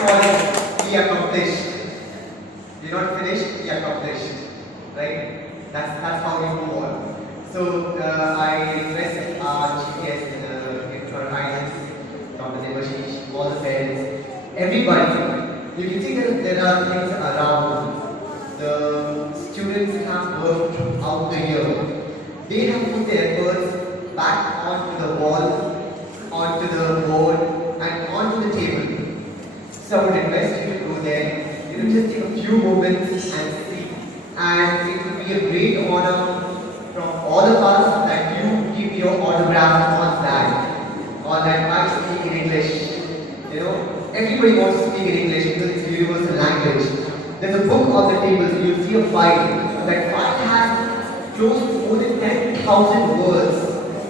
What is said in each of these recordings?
call it we accomplished. We're not finished, we accomplished. Right? That's how we move on. So I request our chief guest, Her Highness, Dr. Debashish, all the parents, everybody. You can see that there are things around. The students have worked throughout the year. They have put their efforts back onto the wall, onto the board, and onto the table. So I would request you to go there, just take a few moments and see. And it would be a great honor from all of us that you give your autograph on that I speak in English. Everybody wants to speak in English because it's a universal language. There's a book on the table, so you'll see a file. That file has close to more than 10,000 words.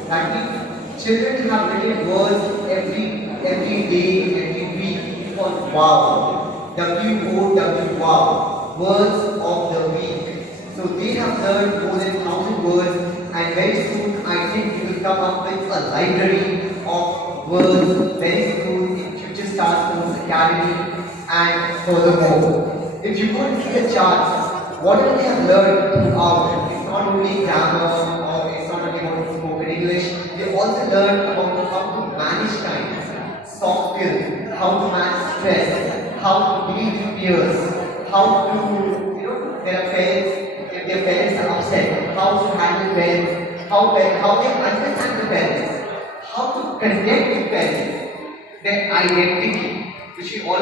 That means children have written words every day, every week called WOW. W-O-W, wow. Words of the week. So they have learned more than 1,000 words, and very soon I think we will come up with a library of words very soon in Future Stars Sports Academy and furthermore. If you go and see the charts, whatever they have learned throughout, it's not only grammar or it's not only about spoken English, they also learn about how to manage time, soft skills, how to manage stress, how to deal with peers, how to, their parents, if their parents are upset, how to handle parents, how they understand the parents, how to connect with parents, their identity, which we all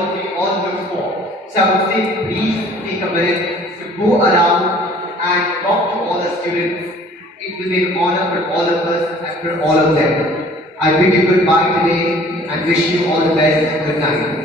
look for. So I would say, please take a minute to go around and talk to all the students. It will be an honor for all of us and for all of them. I bid you goodbye today and wish you all the best and good night.